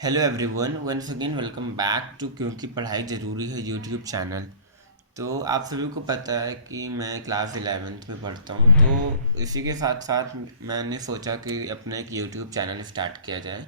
Hello everyone, once again welcome back to क्योंकि पढ़ाई ज़रूरी है यूट्यूब चैनल। तो आप सभी को पता है कि मैं क्लास 11th में पढ़ता हूँ। तो इसी के साथ साथ मैंने सोचा कि अपना एक यूट्यूब चैनल स्टार्ट किया जाए,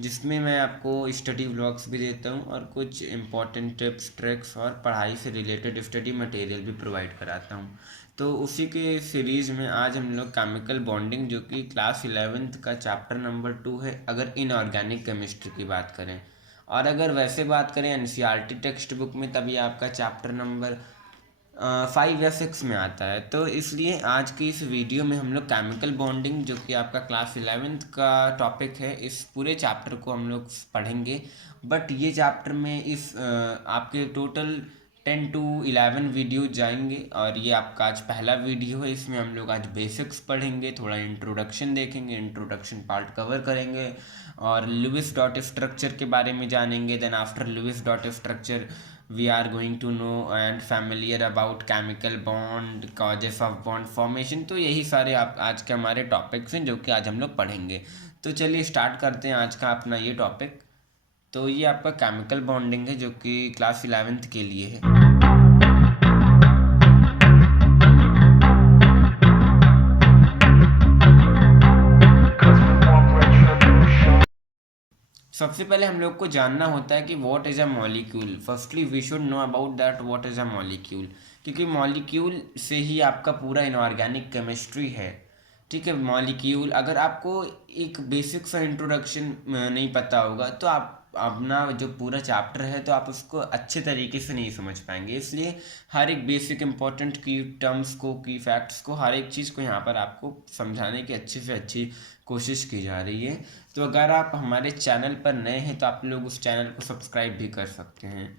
जिसमें मैं आपको स्टडी व्लॉग्स भी देता हूँ और कुछ इम्पोर्टेंट टिप्स ट्रिक्स और पढ़ाई से रिलेटेड स्टडी मटेरियल भी प्रोवाइड कराता हूँ। तो उसी के सीरीज़ में आज हम लोग केमिकल बॉन्डिंग, जो कि क्लास 11th का चैप्टर नंबर 2 है अगर इनऑर्गेनिक केमिस्ट्री की बात करें। और अगर वैसे बात करें एनसीईआरटी टेक्स्ट बुक में, तभी आपका चैप्टर नंबर 5 या 6 में आता है। तो इसलिए आज की इस वीडियो में हम लोग केमिकल बॉन्डिंग, जो कि आपका क्लास 11th का टॉपिक है, इस पूरे चैप्टर को हम लोग पढ़ेंगे। बट ये चैप्टर में इस आपके टोटल 10 to 11 वीडियो जाएंगे, और ये आपका आज पहला वीडियो है। इसमें हम लोग आज बेसिक्स पढ़ेंगे, थोड़ा इंट्रोडक्शन देखेंगे, इंट्रोडक्शन पार्ट कवर करेंगे और लुइस डॉट स्ट्रक्चर के बारे में जानेंगे। Then after Lewis dot structure we are going to know and familiar about chemical bond, causes of bond formation। तो यही सारे आप आज के हमारे टॉपिक्स हैं जो कि आज हम लोग पढ़ेंगे। तो चलिए स्टार्ट करते हैं आज का अपना ये टॉपिक। तो ये आपका केमिकल बॉन्डिंग है, जो कि क्लास 11th के लिए है। सबसे पहले हम लोग को जानना होता है कि what is a molecule. Firstly we should know about that what is a molecule, क्योंकि मॉलिक्यूल से ही आपका पूरा इनऑर्गेनिक केमिस्ट्री है। ठीक है, मॉलिक्यूल अगर आपको एक बेसिक सा इंट्रोडक्शन नहीं पता होगा, तो आप अपना जो पूरा चैप्टर है तो आप उसको अच्छे तरीके से नहीं समझ पाएंगे। इसलिए हर एक बेसिक इंपॉर्टेंट की टर्म्स को, की फैक्ट्स को, हर एक चीज़ को यहाँ पर आपको समझाने की अच्छी से अच्छी कोशिश की जा रही है। तो अगर आप हमारे चैनल पर नए हैं तो आप लोग उस चैनल को सब्सक्राइब भी कर सकते हैं।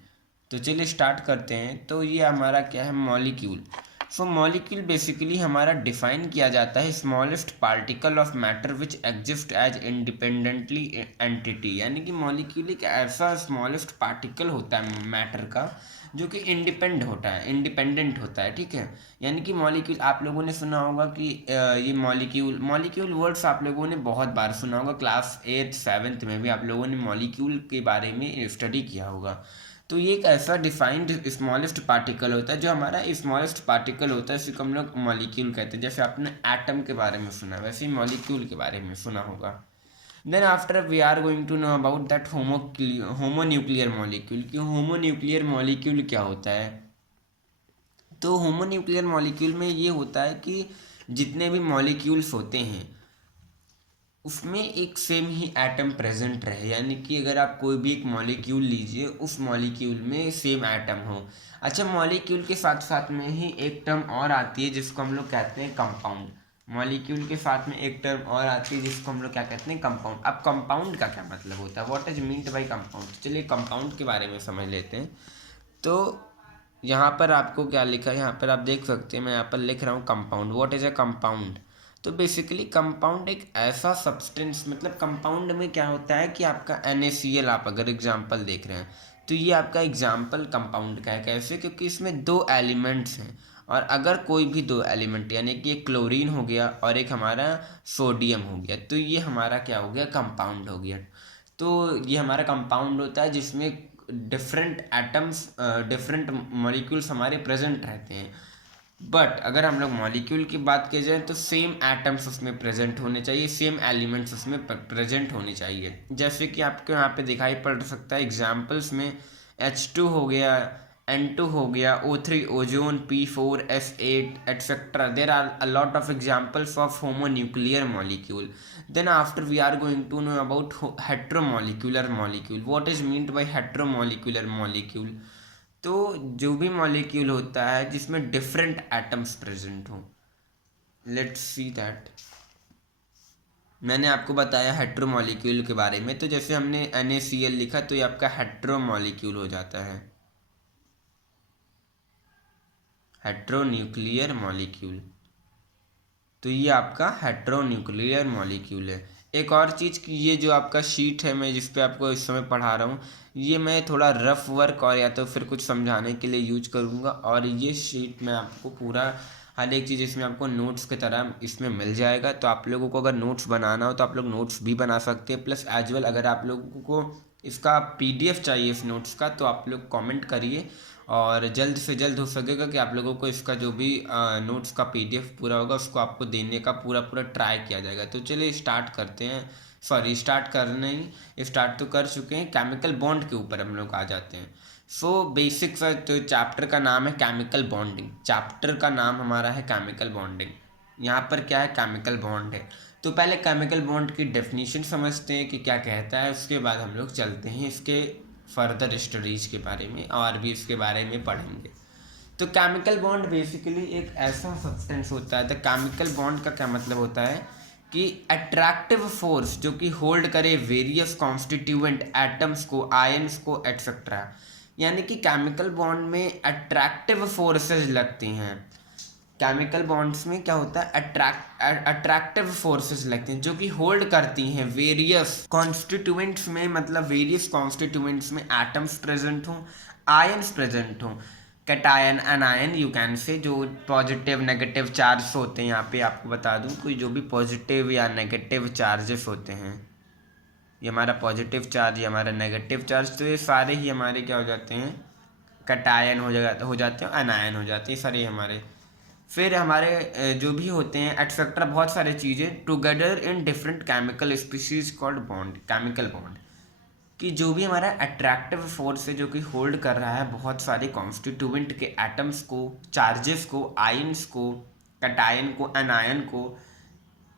तो चलिए स्टार्ट करते हैं। तो ये हमारा क्या है, मॉलिक्यूल। सो मॉलिक्यूल बेसिकली हमारा डिफाइन किया जाता है smallest particle of matter which exist as independently entity. यानी कि मॉलिक्यूल एक ऐसा स्मॉलेस्ट पार्टिकल होता है मैटर का, जो कि इंडिपेंडेंट होता है। ठीक है, यानी कि मॉलिक्यूल आप लोगों ने सुना होगा कि ये मॉलिक्यूल मॉलिक्यूल वर्ड्स आप लोगों ने बहुत बार सुना होगा। क्लास 8th 7th में भी आप लोगों ने मॉलिक्यूल के बारे में स्टडी किया होगा। तो ये एक ऐसा डिफाइंड स्मॉलेस्ट पार्टिकल होता है, जो हमारा स्मॉलेस्ट पार्टिकल होता है, इसी को हम लोग मॉलिक्यूल कहते हैं। जैसे आपने एटम के बारे में सुना, वैसे ही मॉलिक्यूल के बारे में सुना होगा। Then after we are going to know about that homonuclear molecule. कि होमोन्यूक्लियर मॉलिक्यूल क्या होता है। तो होमोन्यूक्लियर मॉलिक्यूल में ये होता है कि जितने भी मॉलिक्यूल्स होते हैं उसमें एक सेम ही एटम प्रेजेंट रहे। यानी कि अगर आप कोई भी एक मॉलिक्यूल लीजिए, उस मॉलिक्यूल में सेम एटम हो। अच्छा, मॉलिक्यूल के साथ साथ में ही एक टर्म और आती है जिसको हम लोग कहते हैं कंपाउंड। मॉलिक्यूल के साथ में एक टर्म और आती है जिसको हम लोग क्या कहते हैं, कंपाउंड। अब कंपाउंड का क्या मतलब होता है, what is meant bye compound. चलिए कंपाउंड के बारे में समझ लेते हैं। तो यहाँ पर आपको क्या लिखा है, यहाँ पर आप देख सकते हैं, मैं यहाँ पर लिख रहा हूँ compound. What is a compound. तो बेसिकली कंपाउंड एक ऐसा सब्सटेंस, मतलब कंपाउंड में क्या होता है कि आपका NaCl, आप अगर एग्जांपल देख रहे हैं तो ये आपका एग्जांपल कंपाउंड का है। कैसे, क्योंकि इसमें दो एलिमेंट्स हैं, और अगर कोई भी दो एलिमेंट, यानी कि एक क्लोरीन हो गया और एक हमारा सोडियम हो गया, तो ये हमारा क्या हो गया, कंपाउंड हो गया। तो ये हमारा कंपाउंड होता है जिसमें डिफरेंट एटम्स, डिफरेंट मॉलिक्यूल्स हमारे प्रेजेंट रहते हैं। बट अगर हम लोग मॉलिक्यूल की बात की जाए तो सेम एटम्स उसमें प्रेजेंट होने चाहिए, सेम एलिमेंट्स उसमें प्रेजेंट होने चाहिए। जैसे कि आपको यहाँ पे दिखाई पड़ सकता है एग्जाम्पल्स में, H2 हो गया, N2 हो गया, O3 ozone, P4S8 etcetera. There are a lot of examples of homonuclear molecule. Then after we are going to know about heteromolecular molecule. What is meant by heteromolecular molecule. तो जो भी molecule होता है जिसमें different atoms present हो। Let's see that. मैंने आपको बताया हेट्रो मॉलिक्यूल के बारे में, तो जैसे हमने NaCl लिखा तो ये आपका हेट्रो मॉलिक्यूल हो जाता है, हेट्रोन्यूक्लियर मॉलिक्यूल। तो ये आपका हेट्रोन्यूक्लियर मॉलिक्यूल है। एक और चीज़ कि ये जो आपका शीट है, मैं जिस पे आपको इस समय पढ़ा रहा हूँ, ये मैं थोड़ा रफ वर्क और या तो फिर कुछ समझाने के लिए यूज करूँगा। और ये शीट में आपको पूरा हर एक चीज़ इसमें आपको नोट्स की तरह इसमें मिल जाएगा। तो आप लोगों को अगर नोट्स बनाना हो तो आप लोग नोट्स भी बना सकते हैं। प्लस एज वेल अगर आप लोगों को इसका पीडीएफ चाहिए इस नोट्स का, तो आप लोग कमेंट करिए और जल्द से जल्द हो सकेगा कि आप लोगों को इसका जो भी नोट्स का पीडीएफ पूरा होगा उसको आपको देने का पूरा पूरा ट्राई किया जाएगा। तो चलिए स्टार्ट करते हैं। सॉरी, स्टार्ट तो कर चुके हैं। केमिकल बॉन्ड के ऊपर हम लोग आ जाते हैं। सो बेसिक तो चैप्टर का नाम है केमिकल बॉन्डिंग। चैप्टर का नाम हमारा है केमिकल बॉन्डिंग। यहाँ पर क्या है, केमिकल बॉन्ड है। तो पहले केमिकल बॉन्ड की डेफिनेशन समझते हैं कि क्या कहता है, उसके बाद हम लोग चलते हैं इसके फर्दर स्टडीज के बारे में और भी इसके बारे में पढ़ेंगे। तो केमिकल बॉन्ड बेसिकली एक ऐसा सब्सटेंस होता है। द केमिकल बॉन्ड का क्या मतलब होता है कि अट्रैक्टिव फोर्स जो कि होल्ड करे वेरियस कॉन्स्टिट्यूएंट एटम्स को, आयंस को, एटसेट्रा। यानी कि केमिकल बॉन्ड में अट्रैक्टिव फोर्सेस लगती हैं। केमिकल बॉन्ड्स में क्या होता है, अट्रैक्टिव फोर्सेस लगती हैं जो कि होल्ड करती हैं वेरियस कॉन्स्टिट्यूएंट्स में, मतलब वेरियस कॉन्स्टिट्यूएंट्स में एटम्स प्रेजेंट हों, आयंस प्रेजेंट हों, cation anion you can say, जो पॉजिटिव नेगेटिव चार्ज होते हैं। यहाँ पे आपको बता दूँ, कोई जो भी पॉजिटिव या नेगेटिव चार्जेस होते हैं, ये हमारा पॉजिटिव चार्ज, ये हमारा नेगेटिव चार्ज, तो ये सारे ही हमारे क्या हो जाते हैं, कैटायन हो जाते हैं, एनायन हो जाते हैं सारे हमारे। फिर हमारे जो भी होते हैं एटसेट्रा, बहुत सारी चीज़ें together in different chemical species called bond, chemical bond. कि जो भी हमारा अट्रैक्टिव फोर्स है जो कि होल्ड कर रहा है बहुत सारे कॉन्स्टिट्यूएंट के एटम्स को, चार्जेस को, आयंस को, कैटायन को, एनायन को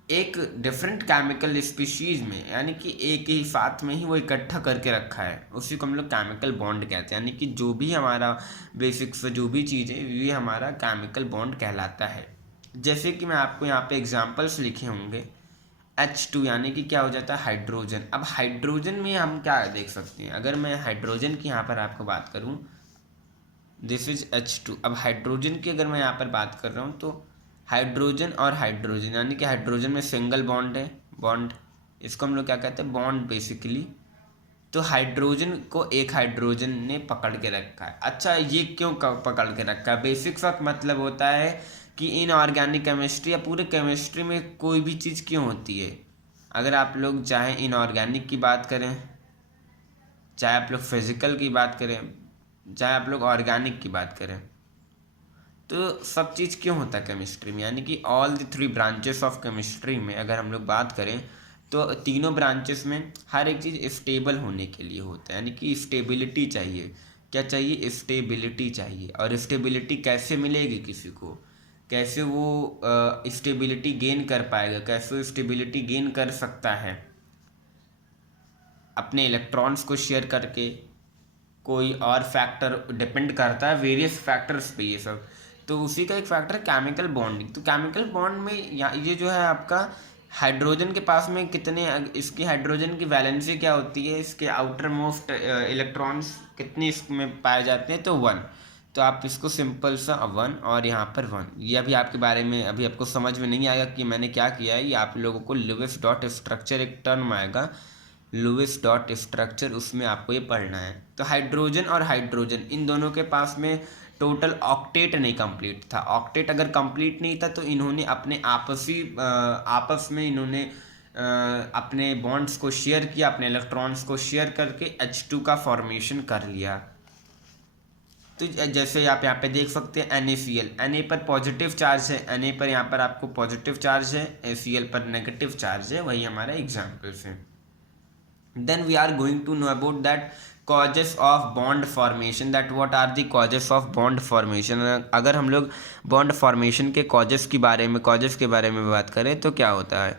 एक डिफरेंट केमिकल स्पीशीज में, यानी कि एक ही साथ में ही वो इकट्ठा करके रखा है, उसी को हम लोग केमिकल बॉन्ड कहते हैं। यानी कि जो भी हमारा बेसिक्स जो भी चीज़ है ये हमारा केमिकल बॉन्ड कहलाता है। जैसे कि मैं आपको यहाँ पे एग्जांपल्स लिखे होंगे, H2 यानी कि क्या हो जाता है, हाइड्रोजन। अब हाइड्रोजन में हम क्या देख सकते हैं, अगर मैं हाइड्रोजन की यहाँ पर आपको बात करूँ, दिस इज H2। अब हाइड्रोजन की अगर मैं यहाँ पर बात कर रहा हूँ तो हाइड्रोजन और हाइड्रोजन, यानी कि हाइड्रोजन में सिंगल बॉन्ड है, बॉन्ड, इसको हम लोग क्या कहते हैं, बॉन्ड बेसिकली। तो हाइड्रोजन को एक हाइड्रोजन ने पकड़ के रखा है। अच्छा, ये क्यों पकड़ के रखा है, बेसिक सा मतलब होता है कि इनऑर्गेनिक केमिस्ट्री या पूरे केमिस्ट्री में कोई भी चीज़ क्यों होती है, अगर आप लोग चाहे इनऑर्गेनिक की बात करें, चाहे आप लोग फिजिकल की बात करें, चाहे आप लोग ऑर्गेनिक की बात करें, तो सब चीज़ क्यों होता है केमिस्ट्री में, यानी कि all the three branches of chemistry में अगर हम लोग बात करें तो तीनों ब्रांचेस में हर एक चीज़ स्टेबल होने के लिए होता है। यानी कि स्टेबिलिटी चाहिए। क्या चाहिए, स्टेबिलिटी चाहिए। और स्टेबिलिटी कैसे मिलेगी किसी को, कैसे वो स्टेबिलिटी गेन कर पाएगा, कैसे वो स्टेबिलिटी गेन कर सकता है, अपने इलेक्ट्रॉन्स को शेयर करके, कोई और फैक्टर डिपेंड करता है वेरियस फैक्टर्स पे ये सब। तो उसी का एक फैक्टर है केमिकल बॉन्डिंग। तो केमिकल बॉन्ड में ये जो है आपका हाइड्रोजन के पास में कितने, इसकी हाइड्रोजन की वैलेंसी क्या होती है, इसके आउटर मोस्ट इलेक्ट्रॉन्स कितने इसमें पाए जाते हैं, तो 1। तो आप इसको सिंपल सा 1 और यहाँ पर 1, ये अभी आपके बारे में अभी आपको समझ में नहीं आएगा कि मैंने क्या किया है। ये आप लोगों को लुईस डॉट स्ट्रक्चर एक टर्म आएगा, लुईस डॉट स्ट्रक्चर, उसमें आपको ये पढ़ना है। तो हाइड्रोजन और हाइड्रोजन इन दोनों के पास में टोटल ऑक्टेट नहीं कंप्लीट था। ऑक्टेट अगर कंप्लीट नहीं था तो इन्होंने अपने आपस में इन्होंने अपने बॉन्ड्स को शेयर किया, अपने इलेक्ट्रॉन्स को शेयर करके H2 का फॉर्मेशन कर लिया। तो जैसे आप यहाँ पे देख सकते हैं NaCl, Na पर पॉजिटिव चार्ज है, Na पर यहाँ पर आपको पॉजिटिव चार्ज है, Cl पर नेगेटिव चार्ज है, वही हमारा एग्जाम्पल्स है। Then we are going to know about that causes of bond formation, that what are the causes of bond formation। अगर हम लोग बॉन्ड फॉर्मेशन के कॉजेस के बारे में बात करें तो क्या होता है,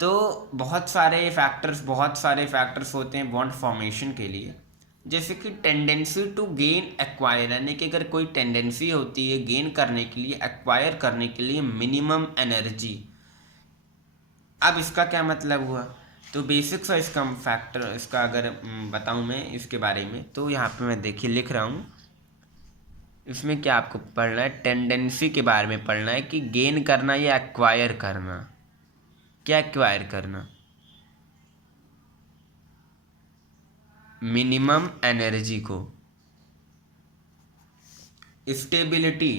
तो बहुत सारे फैक्टर्स होते हैं बॉन्ड फॉर्मेशन के लिए। जैसे कि टेंडेंसी टू गेन एक्वायर, यानी कि अगर कोई टेंडेंसी होती है गेन करने के लिए, एक्वायर करने के लिए मिनिमम एनर्जी। अब इसका क्या मतलब हुआ, तो बेसिक सा इसका फैक्टर, इसका अगर बताऊं मैं इसके बारे में, तो यहाँ पे मैं देखिए लिख रहा हूँ। इसमें क्या आपको पढ़ना है, टेंडेंसी के बारे में पढ़ना है कि गेन करना या एक्वायर करना। क्या एक्वायर करना, मिनिमम एनर्जी को। स्टेबिलिटी,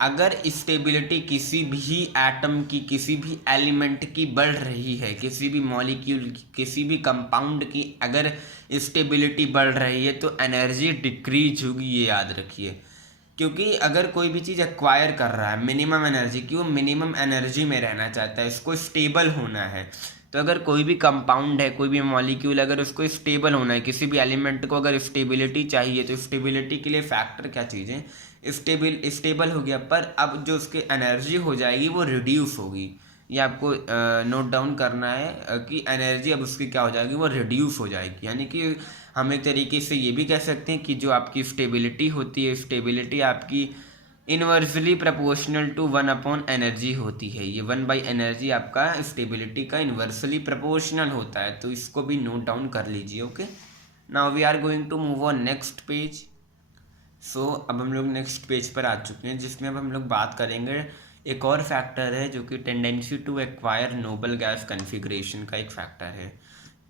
अगर स्टेबिलिटी किसी भी एटम की, किसी भी एलिमेंट की बढ़ रही है, किसी भी मॉलिक्यूल की, किसी भी कंपाउंड की अगर स्टेबिलिटी बढ़ रही है तो एनर्जी डिक्रीज होगी, ये याद रखिए। क्योंकि अगर कोई भी चीज़ एक्वायर कर रहा है मिनिमम एनर्जी की, वो मिनिमम एनर्जी में रहना चाहता है, इसको स्टेबल होना है। तो अगर कोई भी कंपाउंड है, कोई भी मॉलिक्यूल, अगर उसको स्टेबल होना है, किसी भी एलिमेंट को अगर स्टेबिलिटी चाहिए, तो स्टेबिलिटी के लिए फैक्टर क्या चीज़ें, स्टेबल हो गया, पर अब जो उसकी एनर्जी हो जाएगी वो रिड्यूस होगी। ये आपको नोट डाउन करना है कि एनर्जी अब उसकी क्या हो जाएगी, वो रिड्यूस हो जाएगी। यानी कि हम एक तरीके से ये भी कह सकते हैं कि जो आपकी स्टेबिलिटी होती है, स्टेबिलिटी आपकी इनवर्सली प्रोपोर्शनल टू 1/एनर्जी होती है। ये 1/एनर्जी आपका स्टेबिलिटी का इनवर्सली प्रोपोर्शनल होता है, तो इसको भी नोट डाउन कर लीजिए। Okay, now we are going to move on next page. अब हम लोग नेक्स्ट पेज पर आ चुके हैं, जिसमें अब हम लोग बात करेंगे एक और फैक्टर है जो कि tendency to acquire noble gas configuration का एक फैक्टर है।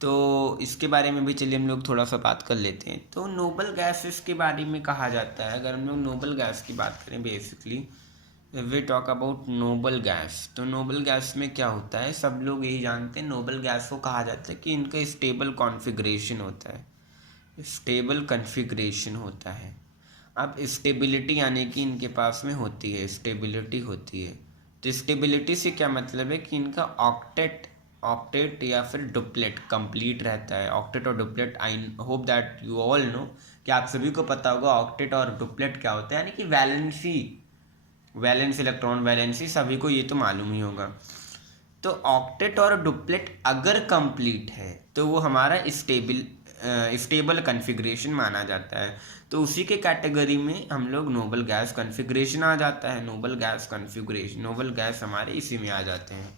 तो इसके बारे में भी चलिए हम लोग थोड़ा सा बात कर लेते हैं। तो नोबल गैसेस के बारे में कहा जाता है, अगर हम लोग नोबल गैस की बात करें, basically we talk about noble gas. तो नोबल गैस में क्या होता है, सब लोग यही जानते हैं, नोबल गैस को कहा जाता है कि इनका स्टेबल कॉन्फ़िगरेशन होता है, स्टेबल कन्फिग्रेशन होता है। अब स्टेबिलिटी यानी कि इनके पास में होती है, स्टेबिलिटी होती है। तो स्टेबिलिटी से क्या मतलब है कि इनका ऑक्टेट ऑक्टेट या फिर डुप्लेट कंप्लीट रहता है। ऑक्टेट और duplet, I hope that you all know, कि आप सभी को पता होगा ऑक्टेट और डुप्लेट क्या होता है। यानी कि वैलेंस इलेक्ट्रॉन वैलेंसी, सभी को ये तो मालूम ही होगा। तो ऑक्टेट और डुप्लेट अगर कंप्लीट है तो वो हमारा स्टेबल कन्फिग्रेशन माना जाता है। तो उसी के कैटेगरी में हम लोग नोबल गैस कन्फिग्रेशन आ जाता है, Nobel gas configuration, noble gas हमारे इसी में आ जाते हैं।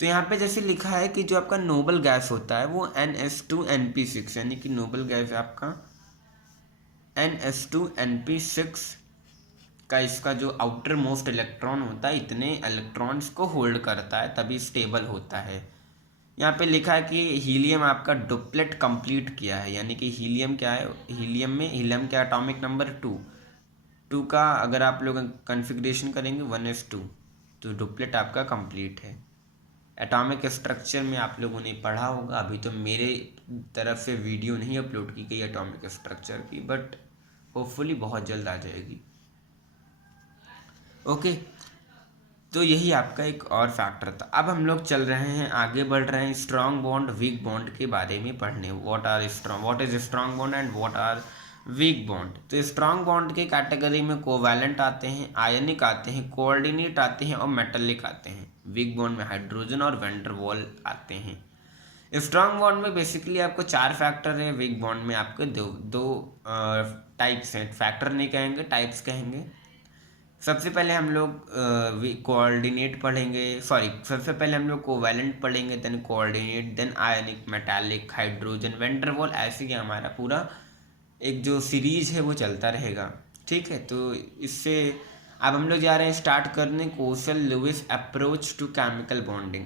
तो यहाँ पे जैसे लिखा है कि जो आपका नोबल गैस होता है वो NH2NP6, यानी कि नोबल गैस आपका NH2NP6 का, इसका जो आउटर मोस्ट इलेक्ट्रॉन होता है इतने इलेक्ट्रॉन्स को होल्ड करता है, तभी स्टेबल होता है। यहाँ पे लिखा है कि हीलियम आपका डुप्लेट कंप्लीट किया है, यानी कि हीलियम क्या है, हीलियम का एटॉमिक नंबर 2 का अगर आप लोग कन्फिग्रेशन करेंगे 1s2, तो डुप्लेट आपका कंप्लीट है। एटॉमिक स्ट्रक्चर में आप लोगों ने पढ़ा होगा, अभी तो मेरे तरफ से वीडियो नहीं अपलोड की गई एटॉमिक स्ट्रक्चर की, बट होपफुली बहुत जल्द आ जाएगी। ओके, तो यही आपका एक और फैक्टर था। अब हम लोग चल रहे हैं, आगे बढ़ रहे हैं स्ट्रॉन्ग बॉन्ड वीक बॉन्ड के बारे में पढ़ने। What is strong bond and what are weak bond. तो स्ट्रॉन्ग बॉन्ड के कैटेगरी में कोवैलेंट आते हैं, आयनिक आते हैं, कोऑर्डिनेट आते हैं और मेटलिक आते हैं। वीक बॉन्ड में हाइड्रोजन और वैंडरवाल आते हैं। स्ट्रॉन्ग बॉन्ड में बेसिकली आपको 4 फैक्टर है, वीक बॉन्ड में आपके दो टाइप्स हैं, फैक्टर नहीं कहेंगे, टाइप्स कहेंगे। सबसे पहले हम लोग कोऑर्डिनेट पढ़ेंगे, सबसे पहले हम लोग कोवैलेंट पढ़ेंगे, देन कोऑर्डिनेट, देन आयनिक, मेटालिक, हाइड्रोजन, वैंडरवाल, ऐसे ही हमारा पूरा एक जो सीरीज है वो चलता रहेगा। ठीक है, तो इससे अब हम लोग जा रहे हैं स्टार्ट करने Kossel Lewis approach to chemical bonding.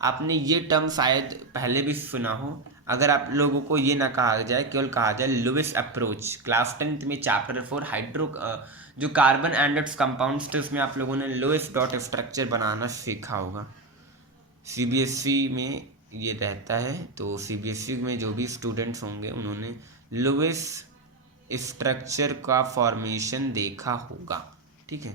आपने ये टर्म शायद पहले भी सुना हो, अगर आप लोगों को ये ना कहा जाए, केवल कहा जाए लुईस अप्रोच। क्लास 10th में चैप्टर 4 जो कार्बन एंडेड्स कंपाउंड्स थे उसमें आप लोगों ने लुईस डॉट स्ट्रक्चर बनाना सीखा होगा। सीबीएसई में ये रहता है, तो सीबीएसई में जो भी स्टूडेंट्स होंगे उन्होंने लुईस स्ट्रक्चर का फॉर्मेशन देखा होगा। ठीक है,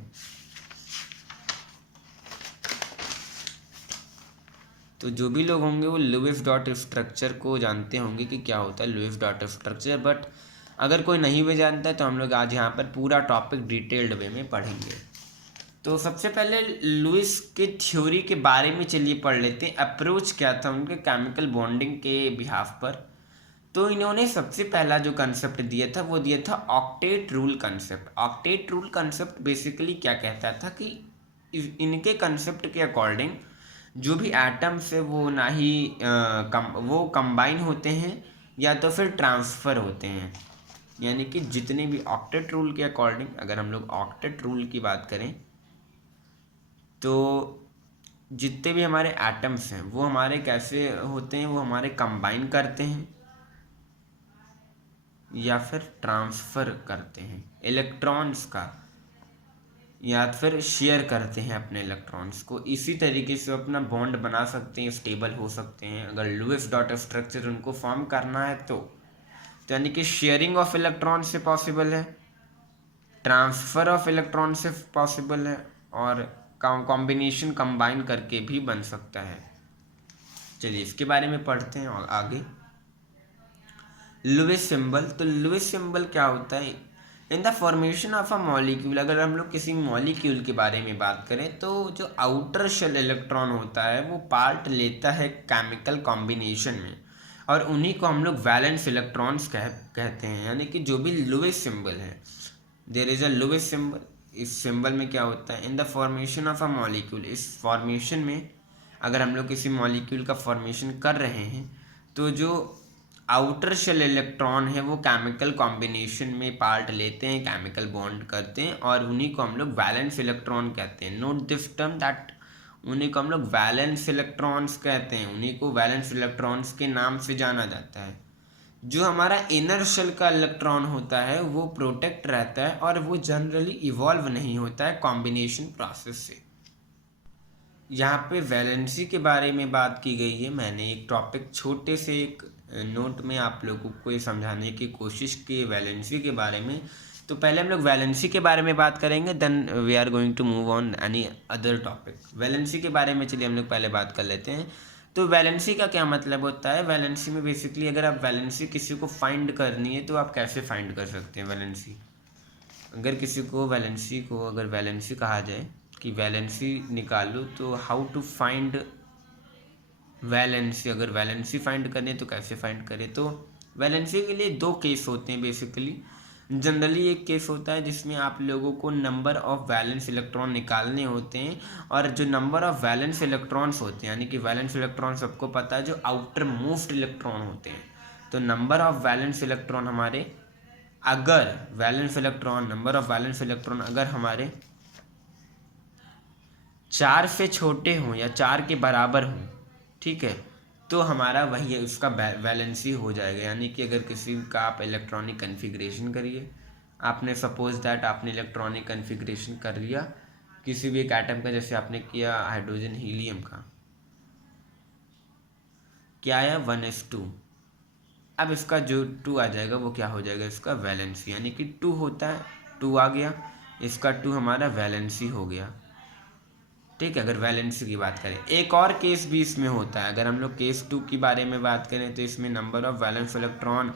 तो जो भी लोग होंगे वो लुईस डॉट स्ट्रक्चर को जानते होंगे कि क्या होता है लुईस डॉट स्ट्रक्चर। बट अगर कोई नहीं भी जानता है तो हम लोग आज यहाँ पर पूरा टॉपिक डिटेल्ड वे में पढ़ेंगे। तो सबसे पहले लुईस के थ्योरी के बारे में चलिए पढ़ लेते हैं। अप्रोच क्या था उनके केमिकल बॉन्डिंग के बिहाफ पर। तो इन्होंने सबसे पहला जो कंसेप्ट दिया था वो दिया था octet rule concept. Octet rule concept basically क्या कहता था कि इनके कंसेप्ट के अकॉर्डिंग जो भी एटम्स है वो ना ही वो कंबाइन होते हैं या तो फिर ट्रांसफ़र होते हैं। यानी कि जितने भी ऑक्टेट रूल के अकॉर्डिंग, अगर हम लोग ऑक्टेट रूल की बात करें तो जितने भी हमारे एटम्स हैं वो हमारे कैसे होते हैं, वो हमारे कंबाइन करते हैं या फिर ट्रांसफ़र करते हैं इलेक्ट्रॉन्स का। या फिर शेयर करते हैं अपने इलेक्ट्रॉन्स को। इसी तरीके से वो अपना बॉन्ड बना सकते हैं, स्टेबल हो सकते हैं। अगर लुईस डॉट स्ट्रक्चर उनको फॉर्म करना है तो यानी कि शेयरिंग ऑफ इलेक्ट्रॉन से पॉसिबल है, ट्रांसफ़र ऑफ इलेक्ट्रॉन से पॉसिबल है, और कॉम्बिनेशन कंबाइन करके भी बन सकता है। चलिए इसके बारे में पढ़ते हैं और आगे। लुईस सिंबल, तो लुईस सिंबल क्या होता है? In the formation of a molecule, अगर हम लोग किसी मॉलिक्यूल के बारे में बात करें तो जो आउटर शेल इलेक्ट्रॉन होता है वो पार्ट लेता है केमिकल कॉम्बिनेशन में, और उन्हीं को हम लोग वैलेंस इलेक्ट्रॉन्स कहते हैं। यानी कि जो भी लुईस सिंबल है, there is a Lewis symbol. इस सिंबल में क्या होता है? In the formation of a molecule, इस फॉर्मेशन में अगर हम लोग किसी मॉलिक्यूल का फॉर्मेशन कर रहे हैं तो जो आउटर शेल इलेक्ट्रॉन है वो केमिकल कॉम्बिनेशन में पार्ट लेते हैं, केमिकल बॉन्ड करते हैं, और उन्हीं को हम लोग वैलेंस इलेक्ट्रॉन कहते हैं। नोट दिस टर्म दैट उन्हीं को हम लोग वैलेंस इलेक्ट्रॉन्स कहते हैं, उन्हीं को वैलेंस इलेक्ट्रॉन्स के नाम से जाना जाता है। जो हमारा इनर शेल का इलेक्ट्रॉन होता है वो प्रोटेक्ट रहता है और वो जनरली इवॉल्व नहीं होता है कॉम्बिनेशन प्रोसेस से। यहाँ पे वैलेंसी के बारे में बात की गई है। मैंने एक टॉपिक छोटे से एक नोट में आप लोगों को ये समझाने की कोशिश की वैलेंसी के बारे में। तो पहले हम लोग वैलेंसी के बारे में बात करेंगे, then we are going to move on any other topic. Valency के बारे में चलिए हम लोग पहले बात कर लेते हैं। तो वैलेंसी का क्या मतलब होता है? वैलेंसी में बेसिकली अगर आप वैलेंसी किसी को फाइंड करनी है तो आप कैसे फाइंड कर सकते हैं वैलेंसी? अगर किसी को वैलेंसी को अगर वैलेंसी कहा जाए कि वैलेंसी निकालो, तो हाउ टू फाइंड वैलेंसी। अगर वैलेंसी फाइंड करनी है तो कैसे फाइंड करें? तो वैलेंसी के लिए दो केस होते हैं बेसिकली। जनरली एक केस होता है जिसमें आप लोगों को नंबर ऑफ वैलेंस इलेक्ट्रॉन निकालने होते हैं, और जो नंबर ऑफ वैलेंस इलेक्ट्रॉन्स होते हैं, यानी कि वैलेंस इलेक्ट्रॉन सबको पता है जो आउटर मोस्ट इलेक्ट्रॉन होते हैं, तो नंबर ऑफ वैलेंस इलेक्ट्रॉन हमारे, अगर valence electron number of valence electron अगर हमारे 4 से छोटे हों या 4 के बराबर हों, ठीक है, तो हमारा वही है, उसका वैलेंसी हो जाएगा। यानी कि अगर किसी का आप इलेक्ट्रॉनिक कन्फिग्रेशन करिए, आपने सपोज दैट आपने इलेक्ट्रॉनिक कन्फिग्रेशन कर लिया किसी भी एक एटम का, जैसे आपने किया हाइड्रोजन हीलियम का, क्या आया 1s2। अब इसका जो 2 आ जाएगा वो क्या हो जाएगा? इसका वैलेंसी, यानी कि 2 होता है, 2 आ गया, इसका 2 हमारा वैलेंसी हो गया। ठीक है, अगर वैलेंसी की बात करें। एक और केस भी इसमें होता है, अगर हम लोग केस 2 के बारे में बात करें तो इसमें नंबर ऑफ वैलेंस इलेक्ट्रॉन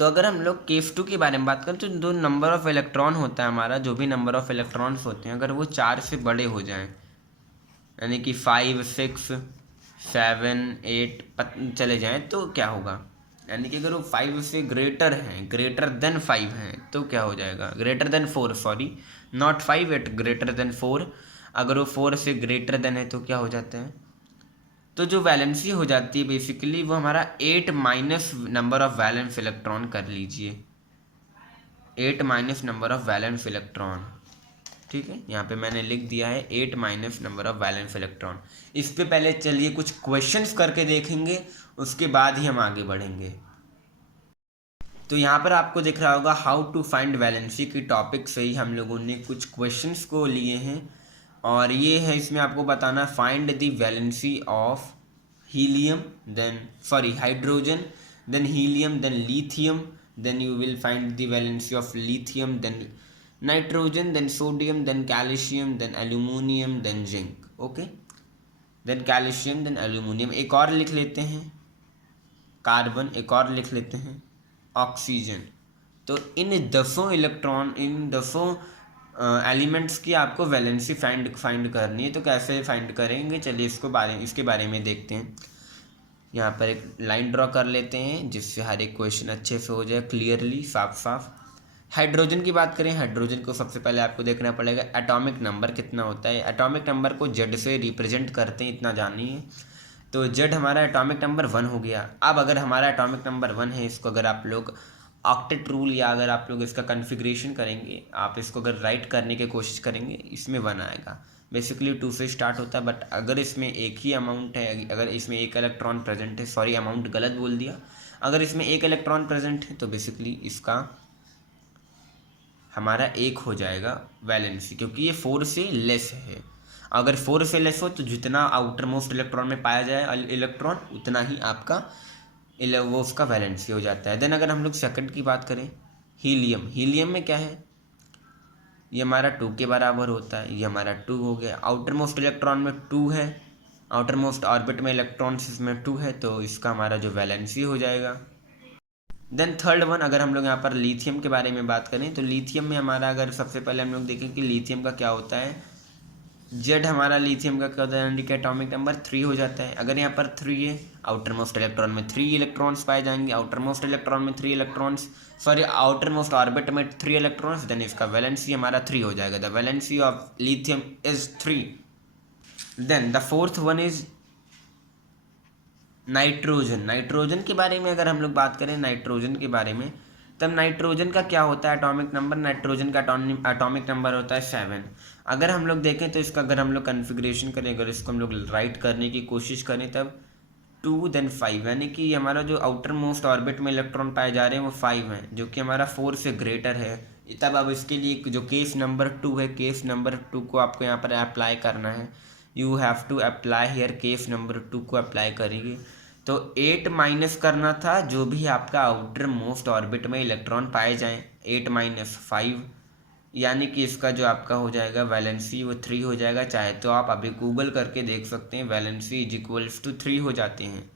अगर हम लोग केस 2 के बारे में बात करें तो जो नंबर ऑफ इलेक्ट्रॉन होता है हमारा, जो भी नंबर ऑफ इलेक्ट्रॉन्स होते हैं, अगर वो 4 से बड़े हो जाएं, यानी कि 5, 6, 7, 8 चले जाएं, तो क्या होगा? यानी कि अगर वो 5 से ग्रेटर हैं, ग्रेटर देन 5 हैं, तो क्या हो जाएगा? Greater than 4, sorry, not 5, at greater than 4। अगर वो 4 से ग्रेटर देन है तो क्या हो जाता है? तो जो वैलेंसी हो जाती है बेसिकली वो हमारा 8 minus number of valence electron कर लीजिए, 8 minus number of valence electron. ठीक है, यहाँ पे मैंने लिख दिया है 8 minus number of valence electron. इस पे पहले चलिए कुछ क्वेश्चंस करके देखेंगे, उसके बाद ही हम आगे बढ़ेंगे। तो यहाँ पर आपको दिख रहा होगा हाउ टू फाइंड वैलेंसी की टॉपिक से ही हम लोगों ने कुछ क्वेश्चंस को लिए हैं, और ये है इसमें आपको बताना find the valency of helium, then sorry hydrogen, then helium, then lithium, then you will find the valency of lithium, then nitrogen, then sodium, then calcium, then aluminium, then zinc। Okay, then calcium, then aluminium, एक और लिख लेते हैं carbon, एक और लिख लेते हैं ऑक्सीजन। तो इन 10 इलेक्ट्रॉन, इन 10 एलिमेंट्स की आपको वैलेंसी फाइंड करनी है। तो कैसे फाइंड करेंगे? चलिए इसके बारे में देखते हैं। यहाँ पर एक लाइन ड्रॉ कर लेते हैं जिससे हर एक क्वेश्चन अच्छे से हो जाए, क्लियरली, साफ साफ। हाइड्रोजन की बात करें, हाइड्रोजन को सबसे पहले आपको देखना पड़ेगा एटॉमिक नंबर कितना होता है। एटॉमिक नंबर को जेड से रिप्रेजेंट करते हैं, इतना जानिए। तो जेड हमारा एटॉमिक नंबर 1 हो गया। अब अगर हमारा एटॉमिक नंबर 1 है, इसको अगर आप लोग ऑक्टेट रूल या अगर आप लोग इसका कन्फिग्रेशन करेंगे, आप इसको अगर राइट करने की कोशिश करेंगे, इसमें 1 आएगा। बेसिकली 2 से स्टार्ट होता है, बट अगर इसमें एक ही अमाउंट है, अगर इसमें एक इलेक्ट्रॉन प्रेजेंट है, सॉरी अमाउंट गलत बोल दिया, अगर इसमें एक इलेक्ट्रॉन प्रेजेंट है तो बेसिकली इसका हमारा 1 हो जाएगा वैलेंसी, क्योंकि ये 4 से लेस है। अगर 4 से लेस हो तो जितना आउटर मोस्ट इलेक्ट्रॉन में पाया जाए इलेक्ट्रॉन, उतना ही आपका वो उसका वैलेंसी हो जाता है। देन अगर हम लोग सेकंड की बात करें, हीलियम। हीलियम में क्या है, ये हमारा 2 के बराबर होता है, ये हमारा 2 हो गया। आउटर मोस्ट इलेक्ट्रॉन में 2 है, आउटर मोस्ट ऑर्बिट में इलेक्ट्रॉन्स इसमें 2 है, तो इसका हमारा जो वैलेंसी हो जाएगा। देन थर्ड वन, अगर हम लोग यहाँ पर लिथियम के बारे में बात करें तो लिथियम में हमारा, अगर सबसे पहले हम लोग देखें कि लिथियम का क्या होता है, जेड हमारा लिथियम का क्या होता है, यानी कि एटॉमिक नंबर 3 हो जाता है। अगर यहाँ पर 3 है, आउटर मोस्ट इलेक्ट्रॉन में 3 इलेक्ट्रॉन्स पाए जाएंगे, आउटर मोस्ट इलेक्ट्रॉन में 3 electrons, sorry outer most orbit में 3 इलेक्ट्रॉन्स, देन इसका वैलेंसी हमारा 3 हो जाएगा। The valency of lithium is 3। Then the fourth one is nitrogen. Nitrogen के बारे में अगर हम लोग बात करें, नाइट्रोजन के बारे में, तब नाइट्रोजन का क्या होता है एटॉमिक नंबर, नाइट्रोजन का एटॉमिक नंबर होता है 7। अगर हम लोग देखें तो इसका अगर हम लोग कन्फिग्रेशन करें, अगर इसको हम लोग राइट करने की कोशिश करें, तब 2 देन 5, यानी कि हमारा जो आउटर मोस्ट ऑर्बिट में इलेक्ट्रॉन पाए जा रहे हैं वो 5 हैं, जो कि हमारा 4 से ग्रेटर है। तब अब इसके लिए जो केस नंबर 2 है, केस नंबर 2 को आपको यहाँ पर अप्लाई करना है। You have to apply here, case number 2 को अप्लाई करेंगे तो 8 माइनस करना था जो भी आपका आउटर मोस्ट ऑर्बिट में इलेक्ट्रॉन पाए जाएं, 8 माइनस 5, यानी कि इसका जो आपका हो जाएगा वैलेंसी वो 3 हो जाएगा। चाहे तो आप अभी गूगल करके देख सकते हैं, वैलेंसी इज इक्वल्स टू 3 हो जाते हैं।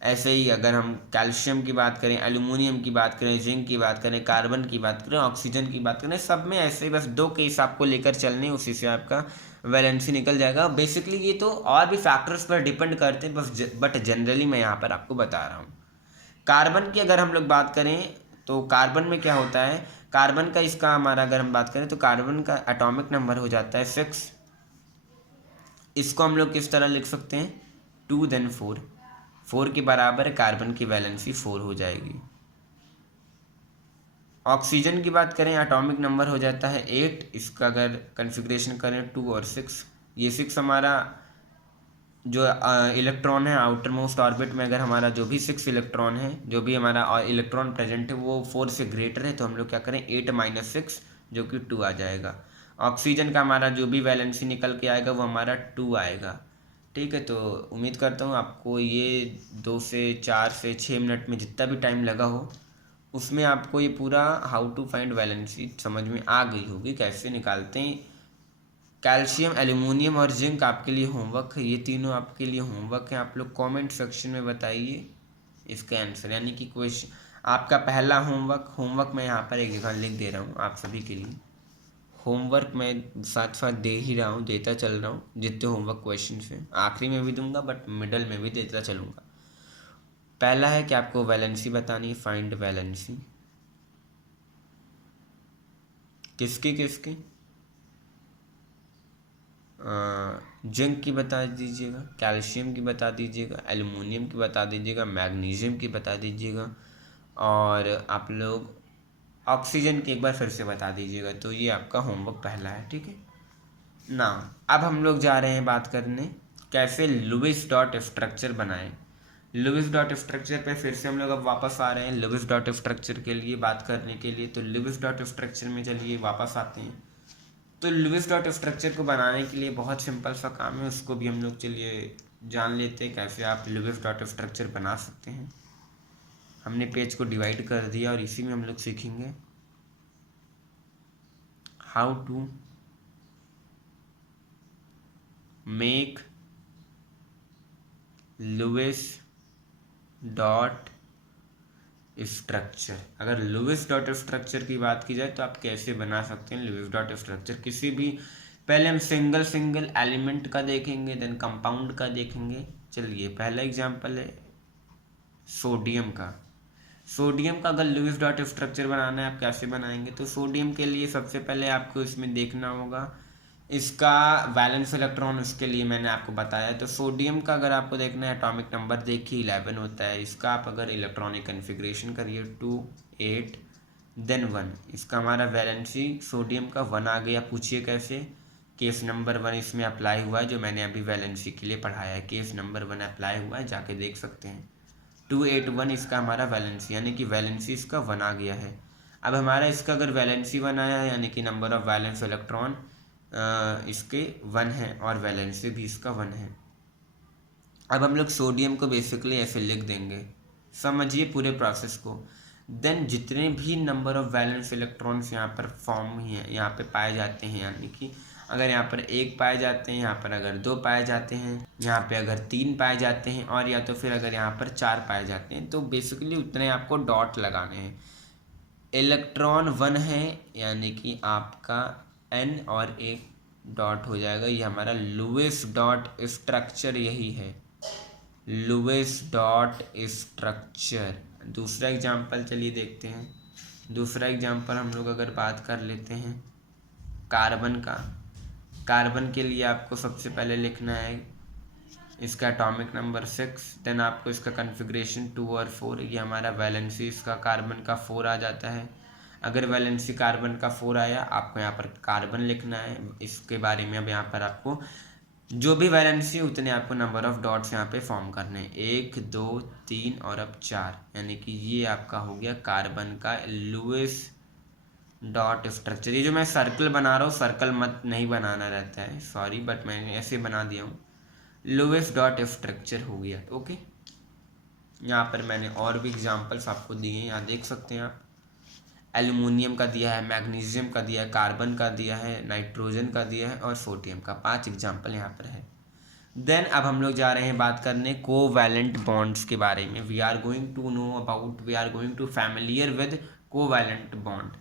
ऐसे ही अगर हम कैल्शियम की बात करें, एल्यूमिनियम की बात करें, जिंक की बात करें, कार्बन की बात करें, ऑक्सीजन की बात करें, सब में ऐसे ही बस 2 केस आपको लेकर चलने, उसी से आपका वैलेंसी निकल जाएगा। बेसिकली ये तो और भी फैक्टर्स पर डिपेंड करते हैं, बट जनरली मैं यहाँ पर आपको बता रहा हूँ। कार्बन की अगर हम लोग बात करें तो कार्बन में क्या होता है, कार्बन का इसका हमारा अगर हम बात करें तो कार्बन का एटॉमिक नंबर हो जाता है 6। इसको हम लोग किस तरह लिख सकते हैं, 2 देन 4 के बराबर कार्बन की वैलेंसी 4 हो जाएगी। ऑक्सीजन की बात करें, एटॉमिक नंबर हो जाता है 8, इसका अगर कन्फिग्रेशन करें 2 और 6, ये 6 हमारा जो इलेक्ट्रॉन है आउटर मोस्ट ऑर्बिट में, अगर हमारा जो भी 6 इलेक्ट्रॉन है, जो भी हमारा इलेक्ट्रॉन प्रेजेंट है वो 4 से ग्रेटर है, तो हम लोग क्या करें 8 माइनस 6 जो कि 2 आ जाएगा। ऑक्सीजन का हमारा जो भी वैलेंसी निकल के आएगा वो हमारा 2 आएगा। ठीक है, तो उम्मीद करता हूँ आपको ये 2 से 4 से 6 मिनट में जितना भी टाइम लगा हो उसमें आपको ये पूरा हाउ टू फाइंड वैलेंसी समझ में आ गई होगी, कैसे निकालते हैं। कैल्शियम, एल्यूमिनियम और जिंक आपके लिए होमवर्क है, ये तीनों आपके लिए होमवर्क है। आप लोग कमेंट सेक्शन में बताइए इसका आंसर, यानी कि क्वेश्चन आपका पहला होमवर्क मैं यहाँ पर एक जगह लिख दे रहा हूँ आप सभी के लिए। होमवर्क मैं साथ साथ दे ही रहा हूँ, देता चल रहा हूँ, जितने होमवर्क क्वेश्चन हैं आखिरी में भी दूंगा, बट मिडल में भी देता चलूँगा। पहला है कि आपको वैलेंसी बतानी है, फाइंड वैलेंसी। किसकी किसकी, जिंक की बता दीजिएगा, कैल्शियम की बता दीजिएगा, एल्युमिनियम की बता दीजिएगा, मैग्नीशियम की बता दीजिएगा, और आप लोग ऑक्सीजन की एक बार फिर से बता दीजिएगा। तो ये आपका होमवर्क पहला है, ठीक है ना। अब हम लोग जा रहे हैं बात करने कैसे लुईस डॉट स्ट्रक्चर बनाएं। लुईस डॉट स्ट्रक्चर पे फिर से हम लोग अब वापस आ रहे हैं लुईस डॉट स्ट्रक्चर के लिए बात करने के लिए। तो लुईस डॉट स्ट्रक्चर में चलिए वापस आते हैं। तो लुईस डॉट स्ट्रक्चर को बनाने के लिए बहुत सिंपल सा काम है, उसको भी हम लोग चलिए जान लेते हैं कैसे आप लुईस डॉट स्ट्रक्चर बना सकते हैं। हमने पेज को डिवाइड कर दिया और इसी में हम लोग सीखेंगे how to make Lewis dot structure. अगर लुईस डॉट स्ट्रक्चर की बात की जाए तो आप कैसे बना सकते हैं लुईस डॉट स्ट्रक्चर। किसी भी, पहले हम सिंगल एलिमेंट का देखेंगे, देन कंपाउंड का देखेंगे। चलिए पहला एग्जांपल है सोडियम का। सोडियम का अगर लुईस डॉट स्ट्रक्चर बनाना है आप कैसे बनाएंगे, तो सोडियम के लिए सबसे पहले आपको इसमें देखना होगा इसका वैलेंस इलेक्ट्रॉन, उसके लिए मैंने आपको बताया। तो सोडियम का अगर आपको देखना है एटॉमिक नंबर देखिए 11 होता है। इसका आप अगर इलेक्ट्रॉनिक कन्फिग्रेशन करिए 2 8 देन 1, इसका हमारा वैलेंसी सोडियम का 1 आ गया। पूछिए कैसे, केस नंबर 1 इसमें अप्लाई हुआ है, जो मैंने अभी वैलेंसी के लिए पढ़ाया है। केस नंबर 1 अप्लाई हुआ है, जाके देख सकते हैं। 281 इसका हमारा वैलेंसी, यानी कि वैलेंसी इसका 1 आ गया है। अब हमारा इसका अगर वैलेंसी 1 आया है यानी कि नंबर ऑफ वैलेंस इलेक्ट्रॉन इसके 1 है और वैलेंसी भी इसका 1 है। अब हम लोग सोडियम को बेसिकली ऐसे लिख देंगे, समझिए पूरे प्रोसेस को। देन जितने भी नंबर ऑफ वैलेंस इलेक्ट्रॉन्स यहाँ पर फॉर्म यहाँ पे पाए जाते हैं, यानी कि अगर यहाँ पर 1 पाए जाते हैं, यहाँ पर अगर 2 पाए जाते हैं, यहाँ पे अगर 3 पाए जाते हैं और या तो फिर अगर यहाँ पर 4 पाए जाते हैं, तो बेसिकली उतने आपको डॉट लगाने हैं। इलेक्ट्रॉन 1 है यानी कि आपका N और एक डॉट हो जाएगा, ये हमारा लुईस डॉट स्ट्रक्चर यही है, लुईस डॉट स्ट्रक्चर। दूसरा एग्जांपल चलिए देखते हैं। दूसरा एग्जांपल हम लोग अगर बात कर लेते हैं कार्बन का। कार्बन के लिए आपको सबसे पहले लिखना है इसका एटॉमिक नंबर 6, देन आपको इसका कॉन्फ़िगरेशन 2 और 4, ये हमारा वैलेंसी इसका कार्बन का 4 आ जाता है। अगर वैलेंसी कार्बन का 4 आया, आपको यहाँ पर कार्बन लिखना है। इसके बारे में अब यहाँ पर आपको जो भी वैलेंसी उतने आपको नंबर ऑफ डॉट्स यहाँ पे फॉर्म करने हैं, 1 2 3 और अब 4, यानी कि ये आपका हो गया कार्बन का लुईस डॉट स्ट्रक्चर। ये जो मैं सर्कल बना रहा हूँ, सर्कल मत नहीं बनाना रहता है, सॉरी, बट मैंने ऐसे बना दिया हूँ, लुईस डॉट स्ट्रक्चर हो गया। ओके, यहाँ पर मैंने और भी एग्जांपल्स आपको दिए हैं, यहाँ देख सकते हैं आप। एल्युमिनियम का दिया है, मैग्नीशियम का दिया है, कार्बन का दिया है, नाइट्रोजन का दिया है और सोडियम का, 5 एग्जाम्पल यहाँ पर है। देन अब हम लोग जा रहे हैं बात करने कोवैलेंट बॉन्ड्स के बारे में। We are going to familiar with covalent bond.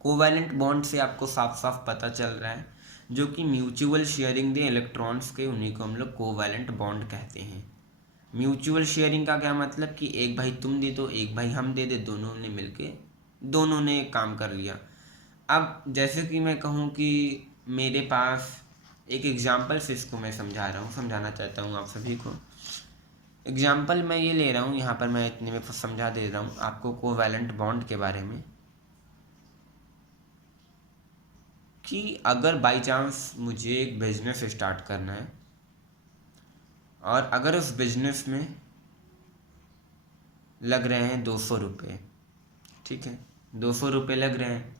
Covalent bond से आपको साफ साफ पता चल रहा है जो कि म्यूचुअल शेयरिंग दे इलेक्ट्रॉन्स के, उन्हीं को हम लोग कोवैलेंट बॉन्ड कहते हैं। म्यूचुअल शेयरिंग का क्या मतलब कि एक भाई तुम दे दो, एक भाई हम दे दे, दोनों ने मिलके दोनों ने काम कर लिया। अब जैसे कि मैं कहूँ कि मेरे पास एक एग्जांपल से इसको मैं समझाना चाहता हूँ आप सभी को। एग्जांपल मैं ये ले रहा हूँ, यहाँ पर मैं इतने में समझा दे रहा हूँ आपको कोवैलेंट बॉन्ड के बारे में, कि अगर बाई चांस मुझे एक बिजनेस स्टार्ट करना है और अगर उस बिजनेस में लग रहे हैं 200 रुपये, ठीक है, 200 रुपये लग रहे हैं,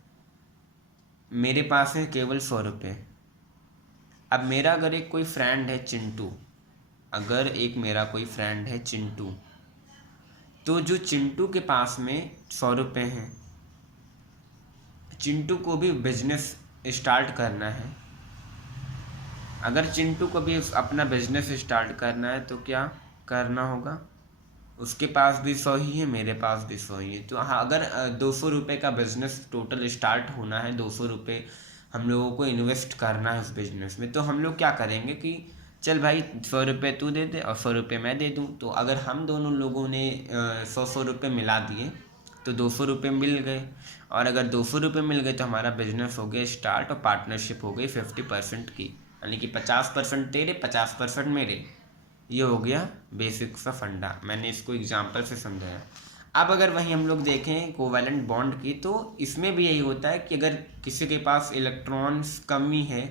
मेरे पास है केवल 100 रुपये। अब मेरा अगर एक कोई फ्रेंड है चिंटू, अगर एक मेरा कोई फ्रेंड है चिंटू, तो जो चिंटू के पास में 100 रुपये हैं, चिंटू को भी बिजनेस स्टार्ट करना है। अगर चिंटू को भी अपना बिजनेस स्टार्ट करना है तो क्या करना होगा, उसके पास भी 100 ही है, मेरे पास भी 100 ही है। तो हाँ, अगर 200 रुपये का बिजनेस टोटल स्टार्ट होना है, 200 रुपये हम लोगों को इन्वेस्ट करना है उस बिजनेस में, तो हम लोग क्या करेंगे कि चल भाई 100 रुपये तू दे दे और 100 रुपये मैं दे दूँ। तो अगर हम दोनों लोगों ने 100 रुपये मिला दिए तो 200 रुपये मिल गए, और अगर 200 रुपये मिल गए तो हमारा बिजनेस हो गया स्टार्ट और पार्टनरशिप हो गई 50% की, यानी कि 50% तेरे 50% मेरे। ये हो गया बेसिक सा फंडा, मैंने इसको एग्जांपल से समझाया। अब अगर वहीं हम लोग देखें कोवैलेंट बॉन्ड की, तो इसमें भी यही होता है कि अगर किसी के पास इलेक्ट्रॉन्स कमी है,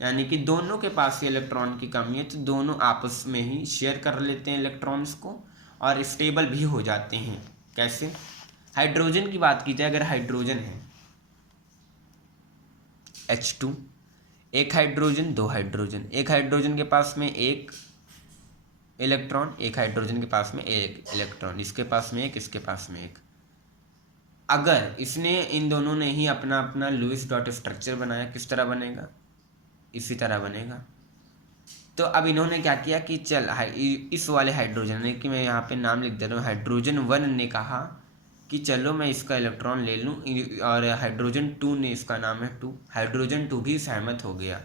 यानी कि दोनों के पास इलेक्ट्रॉन की कमी है, तो दोनों आपस में ही शेयर कर लेते हैं इलेक्ट्रॉन्स को और स्टेबल भी हो जाते हैं। कैसे? हाइड्रोजन की बात की जाए, अगर हाइड्रोजन है H2, एक हाइड्रोजन, दो हाइड्रोजन, एक हाइड्रोजन के पास में एक इलेक्ट्रॉन, एक हाइड्रोजन के पास में एक इलेक्ट्रॉन, इसके पास में एक, इसके पास में एक। अगर इसने इन दोनों ने ही अपना अपना लुईस डॉट स्ट्रक्चर बनाया, किस तरह बनेगा? इसी तरह बनेगा। तो अब इन्होंने क्या किया कि चल इस वाले हाइड्रोजन ने, कि मैं यहाँ पे नाम लिख दे रहा हूँ, हाइड्रोजन 1 ने कहा कि चलो मैं इसका इलेक्ट्रॉन ले लूँ, और हाइड्रोजन 2 ने, इसका नाम है 2, हाइड्रोजन 2 भी सहमत हो गया,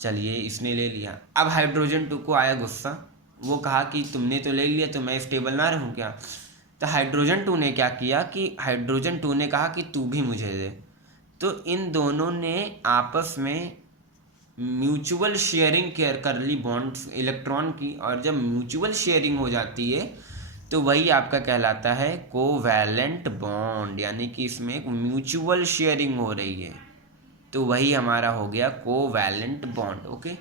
चलिए इसने ले लिया। अब हाइड्रोजन 2 को आया गुस्सा, वो कहा कि तुमने तो ले लिया तो मैं स्टेबल ना रहूं क्या? तो हाइड्रोजन 2 ने क्या किया कि हाइड्रोजन 2 ने कहा कि तू भी मुझे दे। तो इन दोनों ने आपस में म्यूचुअल शेयरिंग कर ली बॉन्ड्स इलेक्ट्रॉन की, और जब म्यूचुअल शेयरिंग हो जाती है तो वही आपका कहलाता है कोवैलेंट बॉन्ड, यानी कि इसमें एक म्यूचुअल शेयरिंग हो रही है, तो वही हमारा हो गया कोवैलेंट बॉन्ड। ओके,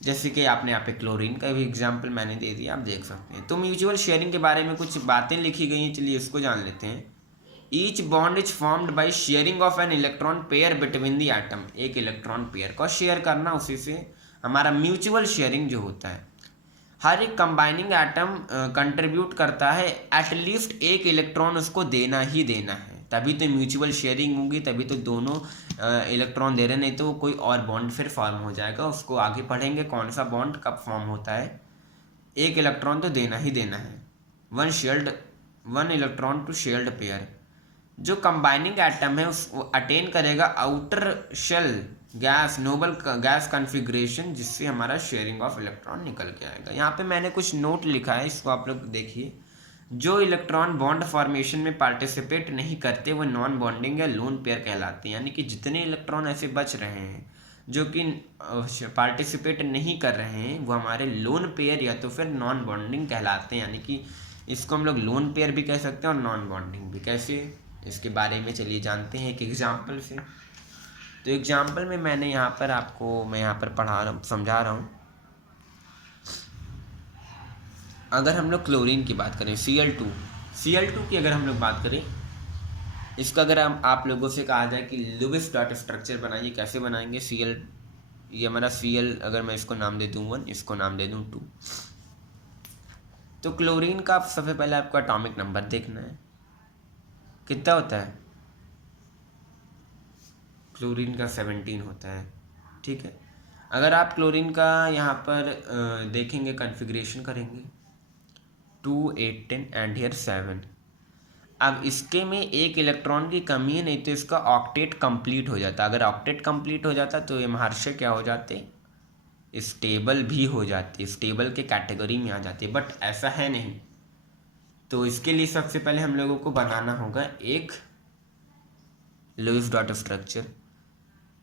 जैसे कि आपने यहाँ पे क्लोरीन का भी एग्जाम्पल मैंने दे दिया, आप देख सकते हैं। तो म्यूचुअल शेयरिंग के बारे में कुछ बातें लिखी गई हैं, चलिए इसको जान लेते हैं। Each bond is formed by sharing of an electron pair between the atom. एक इलेक्ट्रॉन पेयर को शेयर करना, उसी से हमारा म्यूचुअल शेयरिंग जो होता है। हर एक कंबाइनिंग एटम कंट्रीब्यूट करता है, एटलीस्ट एक इलेक्ट्रॉन उसको देना ही देना है, तभी तो म्यूचुअल शेयरिंग होगी, तभी तो दोनों इलेक्ट्रॉन दे रहे, नहीं तो कोई और बॉन्ड फिर फॉर्म हो जाएगा। उसको आगे पढ़ेंगे कौन सा बॉन्ड कब फॉर्म होता है। एक इलेक्ट्रॉन तो देना ही देना है। One electron to shared pair. जो कंबाइनिंग एटम है उसको अटेन करेगा outer shell gas noble gas configuration, जिससे हमारा शेयरिंग ऑफ इलेक्ट्रॉन निकल के आएगा। यहाँ पे मैंने कुछ नोट लिखा है, इसको आप लोग देखिए। जो इलेक्ट्रॉन बॉन्ड फॉर्मेशन में पार्टिसिपेट नहीं करते वो नॉन बॉन्डिंग या लोन पेयर कहलाते हैं। यानी कि जितने इलेक्ट्रॉन ऐसे बच रहे हैं जो कि पार्टिसिपेट नहीं कर रहे हैं वो हमारे लोन पेयर या तो फिर नॉन बॉन्डिंग कहलाते हैं। यानी कि इसको हम लोग लोन पेयर भी कह सकते हैं और नॉन बॉन्डिंग भी। कैसे, इसके बारे में चलिए जानते हैं एक एग्जाम्पल से। तो एग्जाम्पल में मैं यहाँ पर समझा रहा हूँ। अगर हम लोग क्लोरीन की बात करें, Cl2 की अगर हम लोग बात करें, इसका अगर हम आप लोगों से कहा जाए कि लुईस डॉट स्ट्रक्चर बनाइए, कैसे बनाएंगे। ये हमारा Cl, अगर मैं इसको नाम दे दूँ 1, इसको नाम दे दूँ 2। तो क्लोरीन का सबसे पहले आपको एटॉमिक नंबर देखना है, कितना होता है। क्लोरीन का 17 होता है, ठीक है। अगर आप क्लोरीन का यहाँ पर देखेंगे, कॉन्फ़िगरेशन करेंगे 2 8 10 एंड हियर 7। अब इसके में एक इलेक्ट्रॉन की कमी है, नहीं तो इसका ऑक्टेट कंप्लीट हो जाता। अगर ऑक्टेट कंप्लीट हो जाता तो ये महर्षय क्या हो जाते, स्टेबल भी हो जाती, स्टेबल के कैटेगरी में आ जाती है, बट ऐसा है नहीं। तो इसके लिए सबसे पहले हम लोगों को बनाना होगा एक लुईस डॉट स्ट्रक्चर।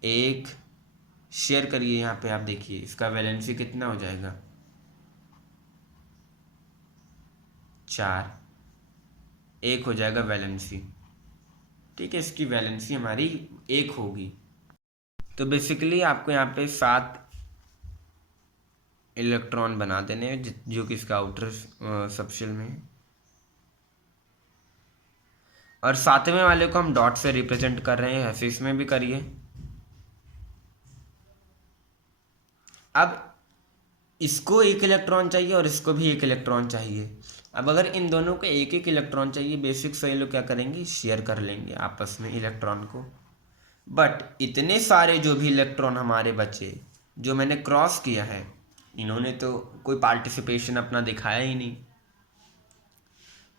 एक शेयर करिए, यहाँ पे आप देखिए इसका वैलेंसी कितना हो जाएगा 4, एक हो जाएगा वैलेंसी, ठीक है। इसकी वैलेंसी हमारी 1 होगी। तो बेसिकली आपको यहाँ पे 7 इलेक्ट्रॉन बना देने हैं जो कि इसका आउटर सबशेल में है, और 7वें वाले को हम डॉट से रिप्रेजेंट कर रहे हैं, ऐसे इसमें भी करिए। अब इसको 1 इलेक्ट्रॉन चाहिए और इसको भी 1 इलेक्ट्रॉन चाहिए। अब अगर इन दोनों को 1 इलेक्ट्रॉन चाहिए, बेसिक से ये लोग क्या करेंगे, शेयर कर लेंगे आपस में इलेक्ट्रॉन को। बट इतने सारे जो भी इलेक्ट्रॉन हमारे बचे, जो मैंने क्रॉस किया है, इन्होंने तो कोई पार्टिसिपेशन अपना दिखाया ही नहीं।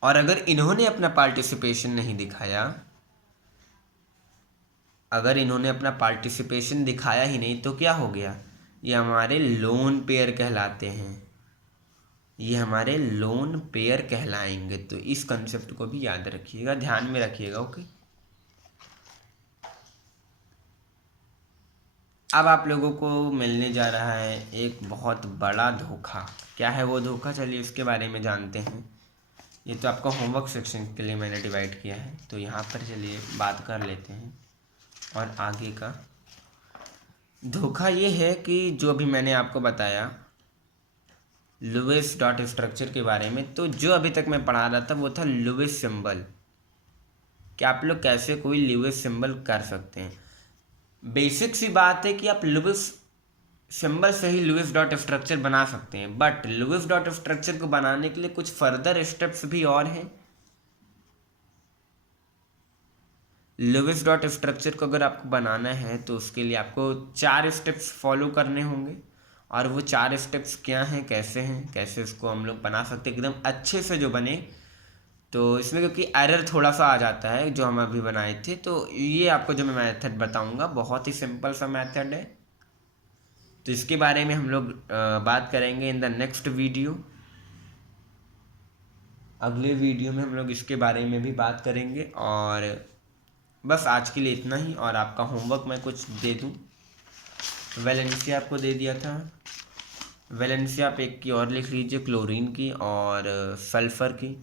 और अगर इन्होंने अपना पार्टिसिपेशन नहीं दिखाया, अगर इन्होंने अपना पार्टिसिपेशन दिखाया ही नहीं, तो क्या हो गया, ये हमारे लोन पेयर कहलाते हैं, ये हमारे लोन पेयर कहलाएंगे। तो इस कंसेप्ट को भी याद रखिएगा, ध्यान में रखिएगा, ओके। अब आप लोगों को मिलने जा रहा है एक बहुत बड़ा धोखा। क्या है वो धोखा, चलिए उसके बारे में जानते हैं। ये तो आपका होमवर्क सेक्शन के लिए मैंने डिवाइड किया है, तो यहाँ पर चलिए बात कर लेते हैं। और आगे का धोखा ये है कि जो अभी मैंने आपको बताया लुईस डॉट स्ट्रक्चर के बारे में, तो जो अभी तक मैं पढ़ा रहा था वो था लुईस सिंबल, कि आप लोग कैसे कोई लुईस सिंबल कर सकते हैं। बेसिक सी बात है कि आप लुईस सिंबल से ही लुईस डॉट स्ट्रक्चर बना सकते हैं, बट लुईस डॉट स्ट्रक्चर को बनाने के लिए कुछ फर्दर स्टेप्स भी और हैं। लुईस डॉट स्ट्रक्चर को अगर आपको बनाना है तो उसके लिए आपको 4 स्टेप्स फॉलो करने होंगे, और वो 4 स्टेप्स क्या हैं, कैसे इसको हम लोग बना सकते हैं एकदम अच्छे से जो बने। तो इसमें क्योंकि एरर थोड़ा सा आ जाता है जो हम अभी बनाए थे, तो ये आपको जो मैं मेथड बताऊंगा बहुत ही सिंपल सा मेथड है। तो इसके बारे में हम लोग बात करेंगे इन द नेक्स्ट वीडियो। अगले वीडियो में हम लोग इसके बारे में भी बात करेंगे। और बस आज के लिए इतना ही। और आपका होमवर्क मैं कुछ दे दूं, वैलेंसी आपको दे दिया था, वैलेंसी आप एक की और लिख लीजिए, क्लोरीन की और सल्फ़र की।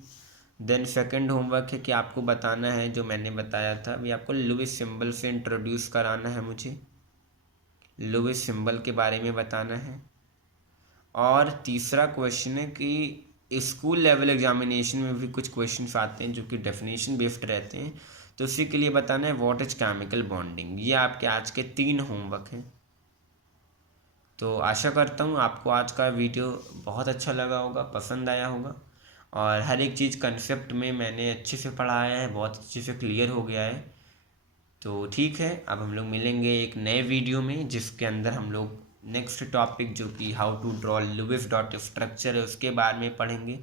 देन सेकंड होमवर्क है कि आपको बताना है जो मैंने बताया था, अभी आपको लुईस सिंबल से इंट्रोड्यूस कराना है, मुझे लुईस सिंबल के बारे में बताना है। और तीसरा क्वेश्चन है कि स्कूल लेवल एग्जामिनेशन में भी कुछ क्वेश्चंस आते हैं जो कि डेफिनेशन बेस्ड रहते हैं, तो उसी के लिए बताना है व्हाट इज केमिकल बॉन्डिंग। ये आपके आज के 3 होमवर्क हैं। तो आशा करता हूँ आपको आज का वीडियो बहुत अच्छा लगा होगा, पसंद आया होगा, और हर एक चीज़ कंसेप्ट में मैंने अच्छे से पढ़ाया है, बहुत अच्छे से क्लियर हो गया है। तो ठीक है, अब हम लोग मिलेंगे एक नए वीडियो में जिसके अंदर हम लोग नेक्स्ट टॉपिक जो कि how to draw Lewis dot structure है उसके बारे में पढ़ेंगे।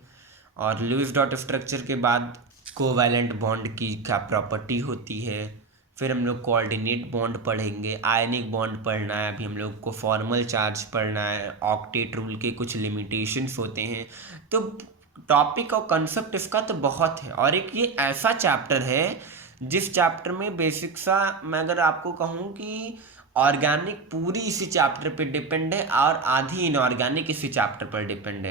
और लुईस डॉट स्ट्रक्चर के बाद कोवैलेंट बॉन्ड की क्या प्रॉपर्टी होती है, फिर हम लोग कोऑर्डिनेट बॉन्ड पढ़ेंगे, आयनिक बॉन्ड पढ़ना है, अभी हम लोग को फॉर्मल चार्ज पढ़ना है, ऑक्टेट रूल के कुछ लिमिटेशंस होते हैं। तो टॉपिक और कंसेप्ट इसका तो बहुत है, और एक ये ऐसा चैप्टर है जिस चैप्टर में बेसिक सा मैं अगर आपको कहूँ कि ऑर्गेनिक पूरी इसी चैप्टर पे डिपेंड है और आधी इनऑर्गेनिक इसी चैप्टर पर डिपेंड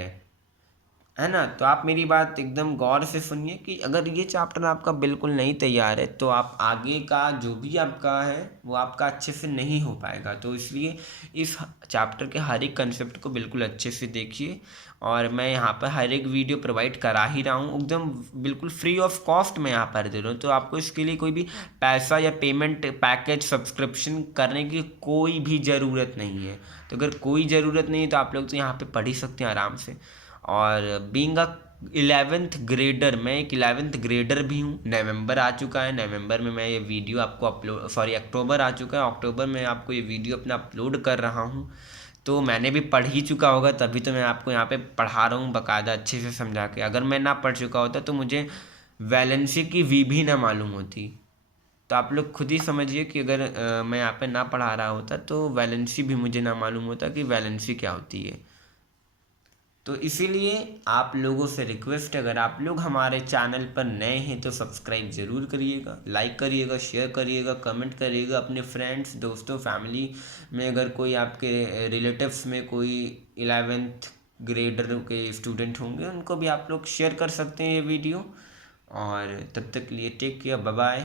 है ना। तो आप मेरी बात एकदम गौर से सुनिए कि अगर ये चैप्टर आपका बिल्कुल नहीं तैयार है तो आप आगे का जो भी आपका है वो आपका अच्छे से नहीं हो पाएगा। तो इसलिए इस चैप्टर के हर एक कंसेप्ट को बिल्कुल अच्छे से देखिए, और मैं यहाँ पर हर एक वीडियो प्रोवाइड करा ही रहा हूँ, एकदम बिल्कुल फ्री ऑफ कॉस्ट मैं यहाँ पर दे रहा हूँ। तो आपको इसके लिए कोई भी पैसा या पेमेंट पैकेज सब्सक्रिप्शन करने की कोई भी ज़रूरत नहीं है। तो अगर कोई ज़रूरत नहीं है तो आप लोग तो यहाँ पे पढ़ ही सकते हैं आराम से। और बीइंग अ 11th ग्रेडर, मैं एक 11th ग्रेडर भी हूँ। नवंबर आ चुका है, नवंबर में मैं ये वीडियो आपको अपलोड, सॉरी अक्टूबर आ चुका है, अक्टूबर में आपको ये वीडियो अपना अपलोड कर रहा हूँ। तो मैंने भी पढ़ ही चुका होगा, तभी तो मैं आपको यहाँ पे पढ़ा रहा हूँ बाकायदा अच्छे से समझा के। अगर मैं ना पढ़ चुका होता तो मुझे वैलेंसी की वी भी ना मालूम होती। तो आप लोग खुद ही समझिए कि अगर मैं यहाँ पे ना पढ़ा रहा होता तो वैलेंसी भी मुझे ना मालूम होता कि वैलेंसी क्या होती है। तो इसीलिए आप लोगों से रिक्वेस्ट है, अगर आप लोग हमारे चैनल पर नए हैं तो सब्सक्राइब ज़रूर करिएगा, लाइक करिएगा, शेयर करिएगा, कमेंट करिएगा। अपने फ्रेंड्स, दोस्तों, फैमिली में अगर कोई आपके रिलेटिव्स में कोई 11th ग्रेडर के स्टूडेंट होंगे उनको भी आप लोग शेयर कर सकते हैं ये वीडियो। और तब तक के लिए टेक केयर, बाय बाय।